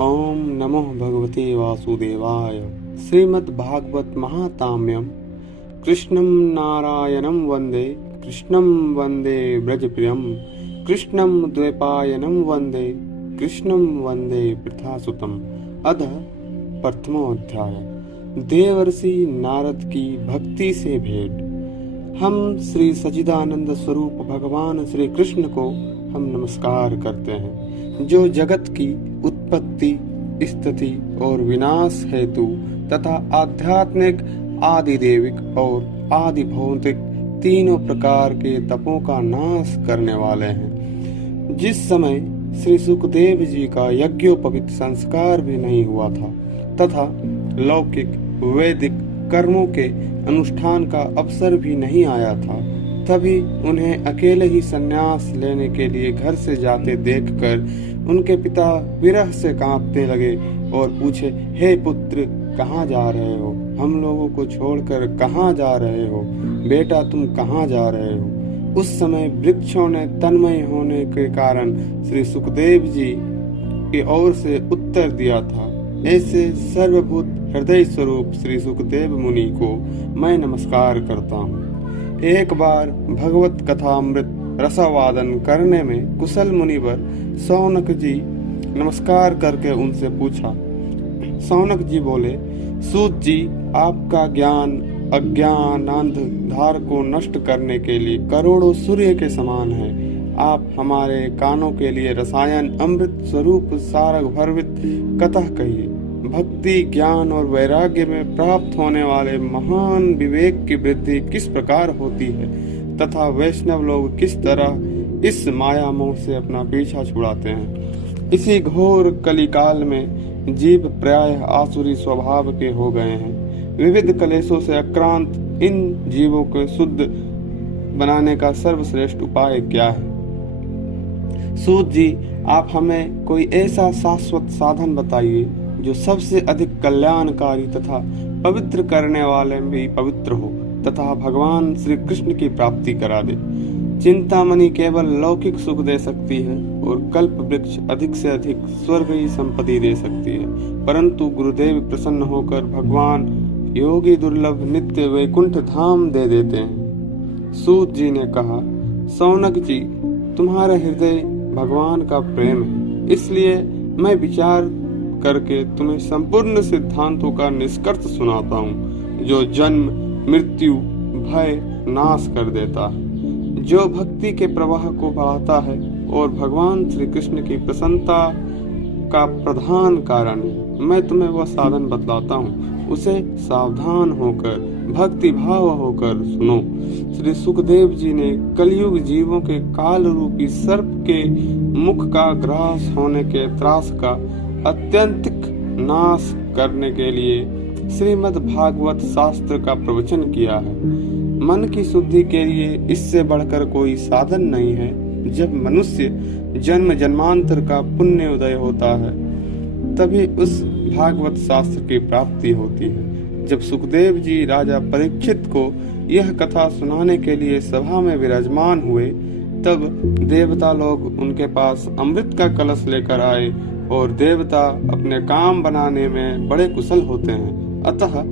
ओम नमो भगवते वासुदेवाय। श्रीमद्भागवत महाताम्यम। कृष्णं नारायणं वंदे, कृष्णं वंदे ब्रजप्रियं, कृष्णं द्वैपायनं वंदे, कृष्णं वंदे पृथासुतम्। अतः प्रथमोऽध्याय। देवर्षि नारद की भक्ति से भेंट। हम श्री सच्चिदानंद स्वरूप भगवान श्री कृष्ण को हम नमस्कार करते हैं, जो जगत की उत्पत्ति, स्थिति और विनाश हेतु तथा आध्यात्मिक, आदिदेविक और आदि भौतिक तीनों प्रकार के तपों का नाश करने वाले हैं। जिस समय श्री सुखदेव जी का यज्ञोपवीत संस्कार भी नहीं हुआ था तथा लौकिक वैदिक कर्मों के अनुष्ठान का अवसर भी नहीं आया था, तभी उन्हें अकेले ही संन्यास लेने के लिए घर से जाते देखकर उनके पिता विरह से कांपने लगे और पूछे, हे पुत्र, कहाँ जा रहे हो? हम लोगों को छोड़कर कहाँ जा रहे हो? बेटा, तुम कहाँ जा रहे हो? उस समय वृक्षों ने तन्मय होने के कारण श्री सुखदेव जी की ओर से उत्तर दिया था, ऐसे सर्वभूत हृदय स्वरूप श्री सुखदेव मुनि को मैं नमस्कार करता हूँ। एक बार भगवत कथामृत रसावादन करने में कुशल मुनिवर सौनक जी नमस्कार करके उनसे पूछा। सौनक जी बोले, सूत जी, आपका ज्ञान अज्ञान अंधकार को नष्ट करने के लिए करोड़ों सूर्य के समान है। आप हमारे कानों के लिए रसायन अमृत स्वरूप सारग भरवित कथा कहिए। भक्ति, ज्ञान और वैराग्य में प्राप्त होने वाले महान विवेक की वृद्धि किस प्रकार होती है तथा वैष्णव लोग किस तरह इस माया मोह से अपना पीछा छुड़ाते हैं। इसी घोर कलिकाल में जीव प्रायः आसुरी स्वभाव के हो गए हैं। विविध कलेशों से आक्रांत इन जीवों को शुद्ध बनाने का सर्वश्रेष्ठ उपाय क्या है? सूत जी, आप हमें कोई ऐसा शाश्वत साधन बताइए जो सबसे अधिक कल्याणकारी तथा पवित्र करने वाले भी पवित्र हो तथा भगवान श्री कृष्ण की प्राप्ति करा दे। चिंतामणि केवल लौकिक सुख दे सकती है और कल्प वृक्ष अधिक से अधिक स्वर्ग की संपत्ति दे सकती है, परंतु गुरुदेव प्रसन्न होकर भगवान योगी दुर्लभ नित्य वैकुंठ धाम दे देते हैं। सूत जी ने कहा, सौनक जी, तुम्हारा हृदय भगवान का प्रेम है, इसलिए मैं विचार करके तुम्हें संपूर्ण सिद्धांतों का निष्कर्ष सुनाता हूँ, जो जन्म, मृत्यु, भय नाश कर देता है, जो भक्ति के प्रवाह को बढ़ाता है और भगवान श्री कृष्ण की प्रसन्नता का प्रधान कारण है। मैं तुम्हें वह साधन बतलाता हूँ, उसे सावधान होकर भक्ति भाव होकर सुनो। श्री सुखदेव जी ने कलयुग जीवों के काल रूपी सर्प के मुख का ग्रास होने के त्रास का अत्यंतिक नाश करने के लिए श्रीमद् भागवत शास्त्र का प्रवचन किया है। मन की शुद्धि के लिए इससे बढ़कर कोई साधन नहीं है। जब मनुष्य जन्म जन्मांतर का पुण्य उदय होता है, तभी उस भागवत शास्त्र की प्राप्ति होती है। जब सुखदेव जी राजा परीक्षित को यह कथा सुनाने के लिए सभा में विराजमान हुए, तब देवता लोग उनके पास अमृत का कलश लेकर आए और देवता अपने काम बनाने में बड़े कुशल होते हैं। अतः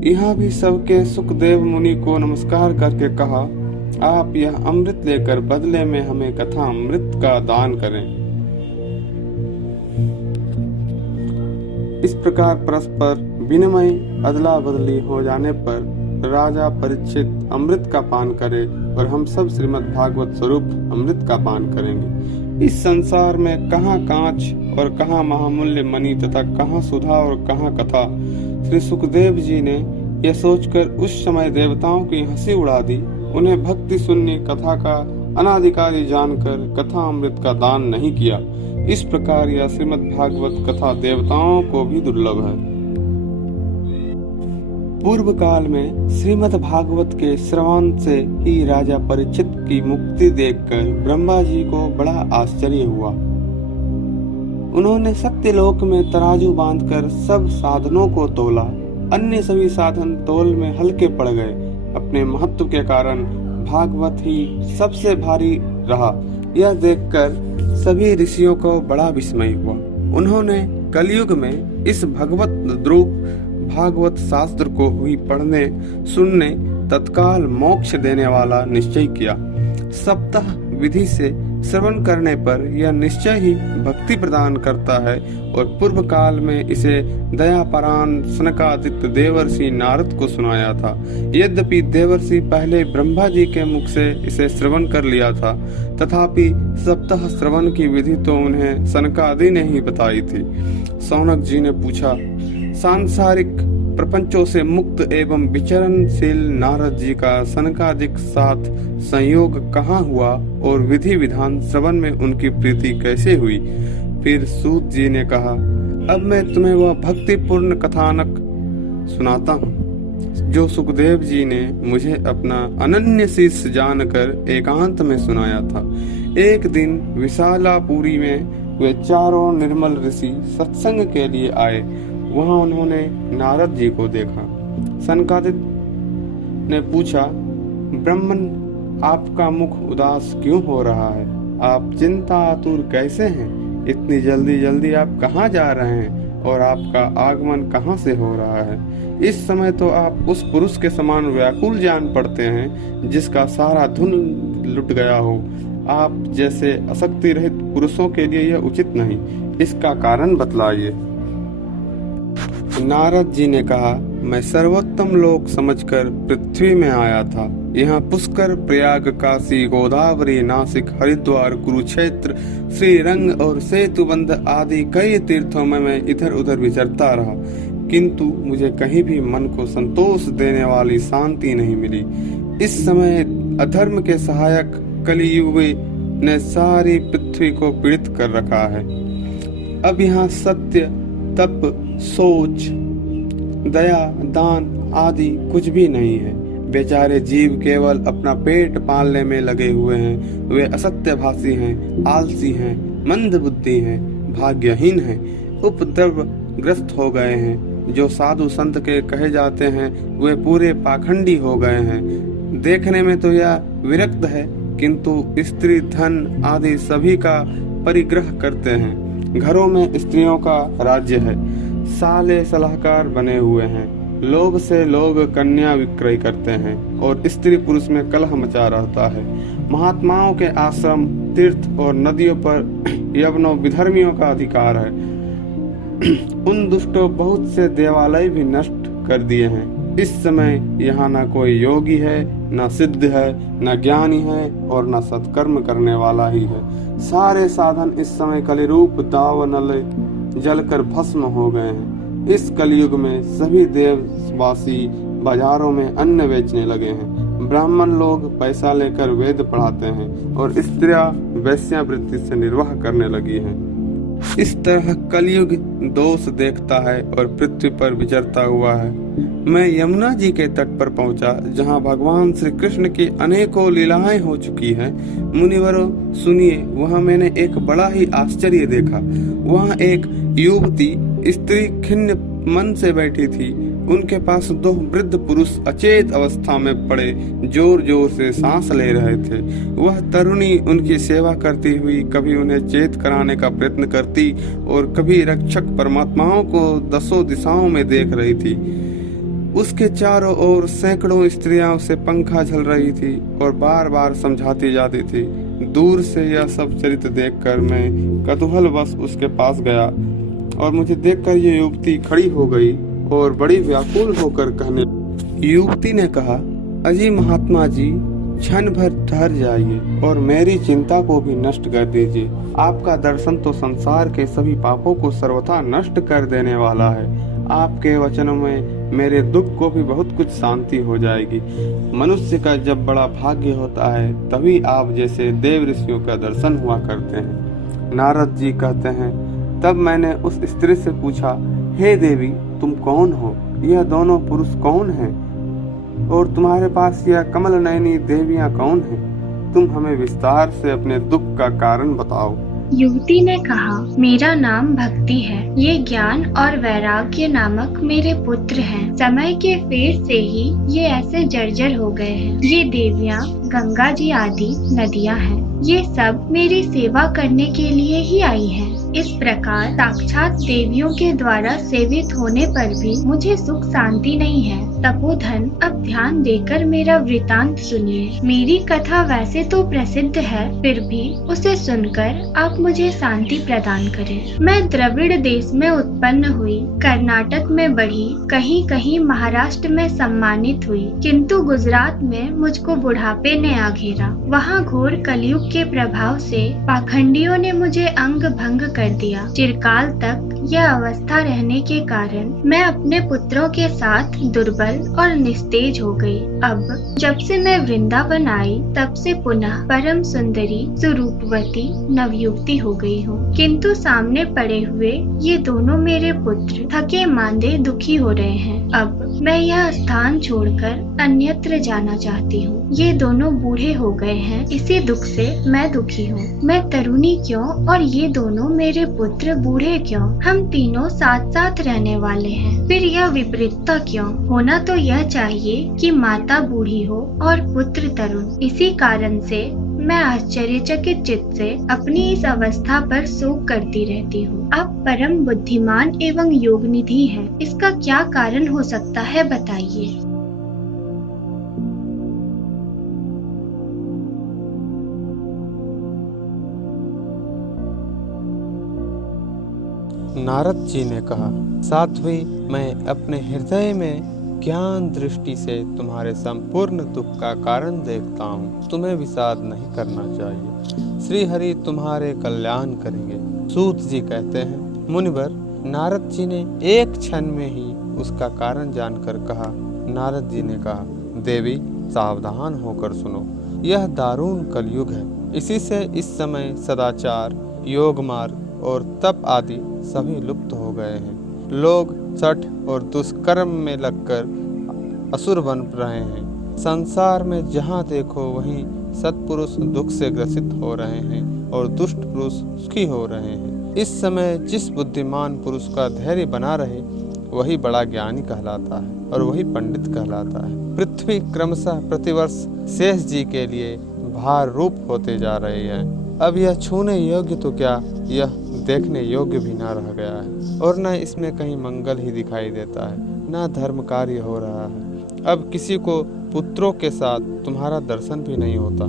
यहाँ भी सबके सुखदेव मुनि को नमस्कार करके कहा, आप यह अमृत लेकर बदले में हमें कथा अमृत का दान करें। इस प्रकार परस्पर विनिमय अदला बदली हो जाने पर राजा परीक्षित अमृत का पान करे और हम सब श्रीमद् भागवत स्वरूप अमृत का पान करेंगे। इस संसार में कहाँ कांच और कहाँ महामूल्य मणि तथा कहाँ सुधा और कहाँ कथा। श्री सुखदेव जी ने यह सोचकर उस समय देवताओं की हंसी उड़ा दी। उन्हें भक्ति सुननी कथा का अनाधिकारी जानकर कथा अमृत का दान नहीं किया। इस प्रकार यह श्रीमद् भागवत कथा देवताओं को भी दुर्लभ है। पूर्व काल में श्रीमद् भागवत के श्रवण से ही राजा परीक्षित की मुक्ति देखकर ब्रह्मा जी को बड़ा आश्चर्य हुआ। उन्होंने सत्यलोक में तराजू बांधकर सब साधनों को तोला। अन्य सभी साधन तोल में हल्के पड़ गए। अपने महत्व के कारण भागवत ही सबसे भारी रहा। यह देखकर सभी ऋषियों को बड़ा विस्मय हुआ। उन्होंने कलयुग में इस भगवत द्रूप भागवत शास्त्र को हुई पढ़ने सुनने तत्काल मोक्ष देने वाला निश्चय किया। सप्ताह विधि से श्रवण करने पर यह निश्चय ही भक्ति प्रदान करता है और पूर्व काल में इसे दयापरायण सनकादित्य देवर्षि नारद को सुनाया था। यद्यपि देवर्षि पहले ब्रह्मा जी के मुख से इसे श्रवण कर लिया था, तथापि सप्ताह श्रवण की विधि तो उन्हें सनकादि ने ही बताई थी। सौनक जी ने पूछा, सांसारिक प्रपंचों से मुक्त एवं विचरणशील नारद जी का सनकादिक साथ संयोग कहाँ हुआ और विधि विधान श्रवण में उनकी प्रीति कैसे हुई? फिर सूत जी ने कहा, अब मैं तुम्हें वह भक्तिपूर्ण कथानक सुनाता हूँ जो सुखदेव जी ने मुझे अपना अनन्य शिष्य जानकर एकांत में सुनाया था। एक दिन विशालापुरी में वे चारों निर्मल ऋषि सत्संग के लिए आए। वहां उन्होंने नारद जी को देखा। सनकादिक ने पूछा, ब्राह्मण, आपका मुख उदास क्यों हो रहा है? आप चिंता आतुर कैसे हैं? इतनी जल्दी जल्दी आप कहाँ जा रहे हैं और आपका आगमन कहाँ से हो रहा है? इस समय तो आप उस पुरुष के समान व्याकुल जान पड़ते हैं जिसका सारा धुन लुट गया हो। आप जैसे आसक्ति रहित पुरुषों के लिए यह उचित नहीं। इसका कारण बतलाइए। नारद जी ने कहा, मैं सर्वोत्तम लोक समझकर पृथ्वी में आया था। यहाँ पुष्कर, प्रयाग, काशी, गोदावरी, नासिक, हरिद्वार, कुरुक्षेत्र, श्रीरंग और सेतुबंध आदि कई तीर्थों में मैं इधर उधर विचरता रहा, किंतु मुझे कहीं भी मन को संतोष देने वाली शांति नहीं मिली। इस समय अधर्म के सहायक कलियुग ने सारी पृथ्वी को पीड़ित कर रखा है। अब यहाँ सत्य, तप, सोच, दया, दान आदि कुछ भी नहीं है। बेचारे जीव केवल अपना पेट पालने में लगे हुए हैं। वे असत्य भाषी हैं, आलसी हैं, मंद बुद्धि हैं, भाग्यहीन हैं, उपद्रव ग्रस्त हो गए हैं। जो साधु संत के कहे जाते हैं वे पूरे पाखंडी हो गए हैं। देखने में तो यह विरक्त है, किंतु स्त्री, धन आदि सभी का परिग्रह करते हैं। घरों में स्त्रियों का राज्य है। साले सलाहकार बने हुए हैं। लोभ से लोग कन्या विक्रय करते हैं और स्त्री पुरुष में कलह मचा रहता है। महात्माओं के आश्रम, तीर्थ और नदियों पर यवनों विधर्मियों का अधिकार है। उन दुष्टों बहुत से देवालय भी नष्ट कर दिए हैं। इस समय यहाँ न कोई योगी है, न सिद्ध है, न ज्ञानी है और न सत्कर्म करने वाला ही है। सारे साधन इस समय कलिरूप दावानल जलकर भस्म हो गए हैं। इस कलयुग में सभी देववासी बाजारों में अन्न बेचने लगे हैं। ब्राह्मण लोग पैसा लेकर वेद पढ़ाते हैं और स्त्रियां वेश्यावृत्ति से निर्वाह करने लगी हैं। इस तरह कलयुग दोष देखता है और पृथ्वी पर विचरता हुआ है। मैं यमुना जी के तट पर पहुंचा, जहां भगवान श्री कृष्ण की अनेकों लीलाएं हो चुकी हैं। मुनिवरों सुनिए, वहां मैंने एक बड़ा ही आश्चर्य देखा। वहां एक युवती स्त्री खिन्न मन से बैठी थी। उनके पास दो वृद्ध पुरुष अचेत अवस्था में पड़े जोर जोर से सांस ले रहे थे। वह तरुणी उनकी सेवा करती हुई कभी उन्हें चेत कराने का प्रयत्न करती और कभी रक्षक परमात्माओं को दसों दिशाओं में देख रही थी। उसके चारों ओर सैकड़ों स्त्रियां उसे पंखा झल रही थी और बार बार समझाती जाती थी। दूर से यह सब चरित्र देखकर मैं कौतूहलवश उसके पास गया और मुझे देखकर ये युवती खड़ी हो गई और बड़ी व्याकुल होकर कहने, युवती ने कहा, अजी महात्मा जी, क्षण भर ठहर जाइए और मेरी चिंता को भी नष्ट कर दीजिए। आपका दर्शन तो संसार के सभी पापों को सर्वथा नष्ट कर देने वाला है। आपके वचनों में मेरे दुख को भी बहुत कुछ शांति हो जाएगी। मनुष्य का जब बड़ा भाग्य होता है तभी आप जैसे देव ऋषियों का दर्शन हुआ करते हैं। नारद जी कहते हैं, तब मैंने उस स्त्री से पूछा, हे देवी, तुम कौन हो? यह दोनों पुरुष कौन हैं? और तुम्हारे पास यह कमल नयनी देवियां कौन हैं? तुम हमें विस्तार से अपने दुख का कारण बताओ। युवती ने कहा, मेरा नाम भक्ति है। ये ज्ञान और वैराग्य नामक मेरे पुत्र हैं। समय के फेर से ही ये ऐसे जर्जर हो गए हैं। ये देवियां गंगा जी आदि नदियां हैं। ये सब मेरी सेवा करने के लिए ही आई हैं। इस प्रकार साक्षात देवियों के द्वारा सेवित होने पर भी मुझे सुख शांति नहीं है। तपोधन, अब ध्यान देकर मेरा वृतांत सुनिए। मेरी कथा वैसे तो प्रसिद्ध है, फिर भी उसे सुनकर आप मुझे शांति प्रदान करें। मैं द्रविड़ देश में उत्पन्न हुई, कर्नाटक में बढ़ी, कहीं कहीं महाराष्ट्र में सम्मानित हुई, किंतु गुजरात में मुझको बुढ़ापे ने आ घेरा। वहाँ घोर कलयुग के प्रभाव से पाखंडियों ने मुझे अंग भंग कर दिया। चिरकाल तक यह अवस्था रहने के कारण मैं अपने पुत्रों के साथ दुर्बल और निस्तेज हो गई। अब जब से मैं वृंदावन आई, तब से पुनः परम सुंदरी सुरूपवती नवयुवती हो गई हूँ। किंतु सामने पड़े हुए ये दोनों मेरे पुत्र थके मांदे दुखी हो रहे हैं। अब मैं यह स्थान छोड़कर अन्यत्र जाना चाहती हूँ। ये दोनों बूढ़े हो गए हैं, इसी दुख से मैं दुखी हूँ। मैं तरुणी क्यों और ये दोनों मेरे पुत्र बूढ़े क्यों? हम तीनों साथ साथ रहने वाले हैं, फिर यह विपरीतता क्यों? होना तो यह चाहिए कि माता बूढ़ी हो और पुत्र तरुण। इसी कारण से मैं आश्चर्यचकित चित्त से अपनी इस अवस्था पर शोक करती रहती हूँ। आप परम बुद्धिमान एवं योगनिधि हैं, इसका क्या कारण हो सकता है, बताइए। नारद जी ने कहा, साध्वी, मैं अपने हृदय में ज्ञान दृष्टि से तुम्हारे संपूर्ण दुख का कारण देखता हूँ। तुम्हें विषाद नहीं करना चाहिए। श्री हरि तुम्हारे कल्याण करेंगे। सूत जी कहते हैं, मुनिवर, नारद जी ने एक क्षण में ही उसका कारण जानकर कहा। नारद जी ने कहा, देवी, सावधान होकर सुनो, यह दारुण कलयुग है। इसी से इस समय सदाचार, योग मार्ग और तप आदि सभी लुप्त हो गए हैं। लोग सठ और दुष्कर्म में लगकर असुर बन रहे हैं। संसार में जहाँ देखो वहीं सत्पुरुष दुख से ग्रसित हो रहे हैं और दुष्ट पुरुष सुखी हो रहे हैं। इस समय जिस बुद्धिमान पुरुष का धैर्य बना रहे वही बड़ा ज्ञानी कहलाता है और वही पंडित कहलाता है। पृथ्वी क्रमशः प्रतिवर्ष शेष जी के लिए भार रूप होते जा रही है। अब यह छूने योग्य तो क्या, यह देखने योग्य भी ना रह गया है और न इसमें कहीं मंगल ही दिखाई देता है, न धर्म कार्य हो रहा है। अब किसी को पुत्रों के साथ तुम्हारा दर्शन भी नहीं होता।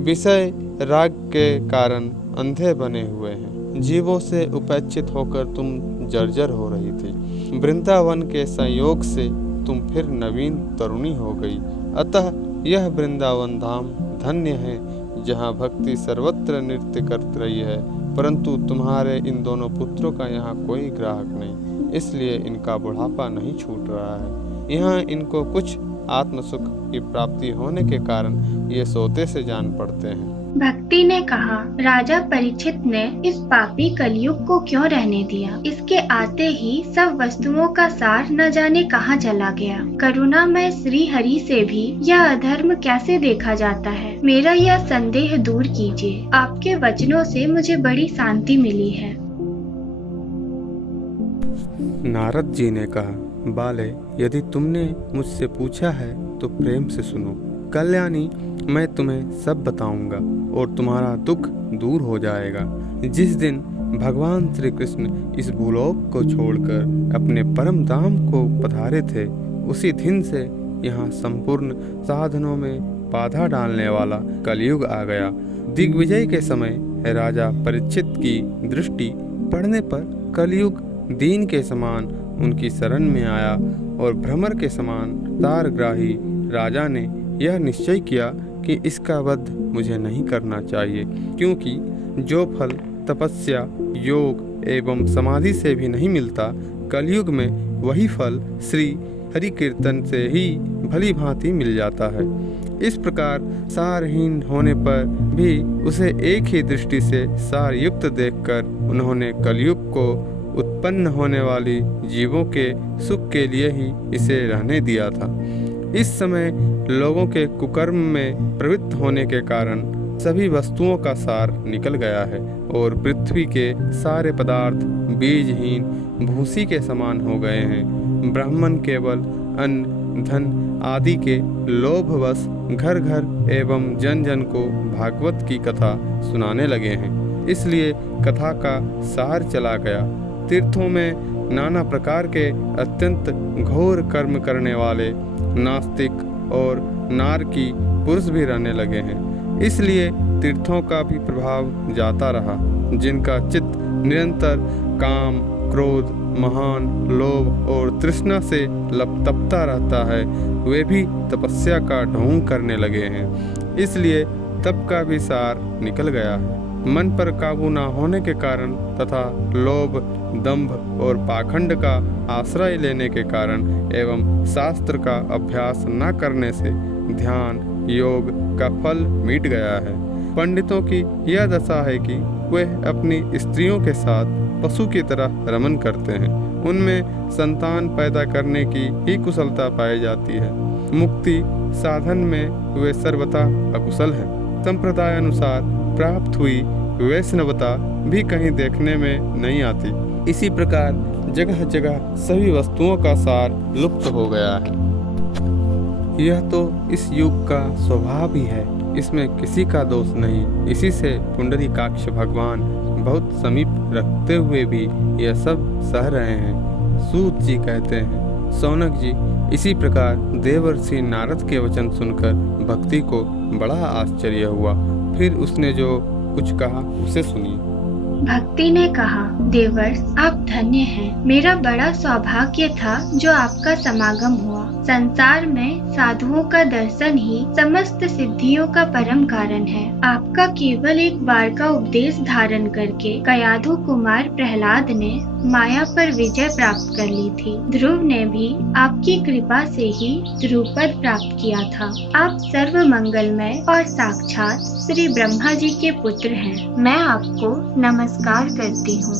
विषय राग के कारण अंधे बने हुए हैं। जीवों से उपेक्षित होकर तुम जर्जर हो रही थी। वृंदावन के संयोग से तुम फिर नवीन तरुणी हो गई। अतः यह वृंदावन धाम धन्य है, जहाँ भक्ति सर्वत्र नृत्य कर रही है। परंतु तुम्हारे इन दोनों पुत्रों का यहाँ कोई ग्राहक नहीं, इसलिए इनका बुढ़ापा नहीं छूट रहा है। यहाँ इनको कुछ आत्मसुख की प्राप्ति होने के कारण ये सोते से जान पड़ते हैं। भक्ति ने कहा, राजा परीक्षित ने इस पापी कलयुग को क्यों रहने दिया? इसके आते ही सब वस्तुओं का सार न जाने कहाँ चला गया। करुणामय श्री हरि से भी यह अधर्म कैसे देखा जाता है? मेरा यह संदेह दूर कीजिए। आपके वचनों से मुझे बड़ी शांति मिली है। नारद जी ने कहा, बाले, यदि तुमने मुझसे पूछा है तो प्रेम से सुनो। कल्याणी, मैं तुम्हें सब बताऊंगा और तुम्हारा दुख दूर हो जाएगा। जिस दिन भगवान श्री कृष्ण इस भूलोक को छोड़कर अपने परम धाम को पधारे थे, उसी दिन से यहाँ संपूर्ण साधनों में बाधा डालने वाला कलयुग आ गया। दिग्विजय के समय राजा परीक्षित की दृष्टि पड़ने पर कलयुग दीन के समान उनकी शरण में आया और भ्रमर के समान तारग्राही राजा ने यह निश्चय किया कि इसका वध मुझे नहीं करना चाहिए, क्योंकि जो फल तपस्या, योग एवं समाधि से भी नहीं मिलता, कलयुग में वही फल श्री हरि कीर्तन से ही भली भांति मिल जाता है। इस प्रकार सारहीन होने पर भी उसे एक ही दृष्टि से सारयुक्त देखकर उन्होंने कलयुग को उत्पन्न होने वाली जीवों के सुख के लिए ही इसे रहने दिया था। इस समय लोगों के कुकर्म में प्रवृत्त होने के कारण सभी वस्तुओं का सार निकल गया है और पृथ्वी के सारे पदार्थ बीजहीन भूसी के समान हो गए हैं। ब्राह्मण केवल अन्न, धन आदि के लोभवश घर घर एवं जन जन को भागवत की कथा सुनाने लगे हैं। इसलिए कथा का सार चला गया। तीर्थों में नाना प्रकार के अत्यंत घोर कर्म करने वाले नास्तिक और नारकी पुरुष भी रहने लगे हैं। इसलिए तीर्थों का भी प्रभाव जाता रहा। जिनका चित्त निरंतर काम, क्रोध, महान लोभ और तृष्णा से लपटता रहता है, वे भी तपस्या का ढोंग करने लगे हैं। इसलिए तप का भी सार निकल गया है। मन पर काबू न होने के कारण तथा लोभ, दंभ और पाखंड का आश्रय लेने के कारण एवं शास्त्र का अभ्यास न करने से ध्यान योग का फल मिट गया है। पंडितों की यह दशा है कि वे अपनी स्त्रियों के साथ पशु की तरह रमन करते हैं। उनमें संतान पैदा करने की ही कुशलता पाई जाती है। मुक्ति साधन में वे सर्वथा अकुशल हैं। संप्रदाय अनुसार प्राप्त हुई वैष्णवता भी कहीं देखने में नहीं आती। इसी प्रकार जगह जगह सभी वस्तुओं का सार लुप्त हो गया है। यह तो इस युग का स्वभाव ही है, इसमें किसी का दोष नहीं। इसी से पुंडरीकाक्ष भगवान बहुत समीप रखते हुए भी यह सब सह रहे हैं। सूत जी कहते हैं, सौनक जी, इसी प्रकार देवर्षि नारद के वचन सुनकर भक्ति को बड़ा आश्चर्य हुआ। फिर उसने जो कुछ कहा उसे सुनिए। भक्ति ने कहा, देवर्ष आप धन्य हैं। मेरा बड़ा सौभाग्य था जो आपका समागम हुआ। संसार में साधुओं का दर्शन ही समस्त सिद्धियों का परम कारण है। आपका केवल एक बार का उपदेश धारण करके कयाधु कुमार प्रहलाद ने माया पर विजय प्राप्त कर ली थी। ध्रुव ने भी आपकी कृपा से ही ध्रुपद प्राप्त किया था। आप सर्व मंगलमय और साक्षात श्री ब्रह्मा जी के पुत्र हैं। मैं आपको नमस्कार करती हूँ।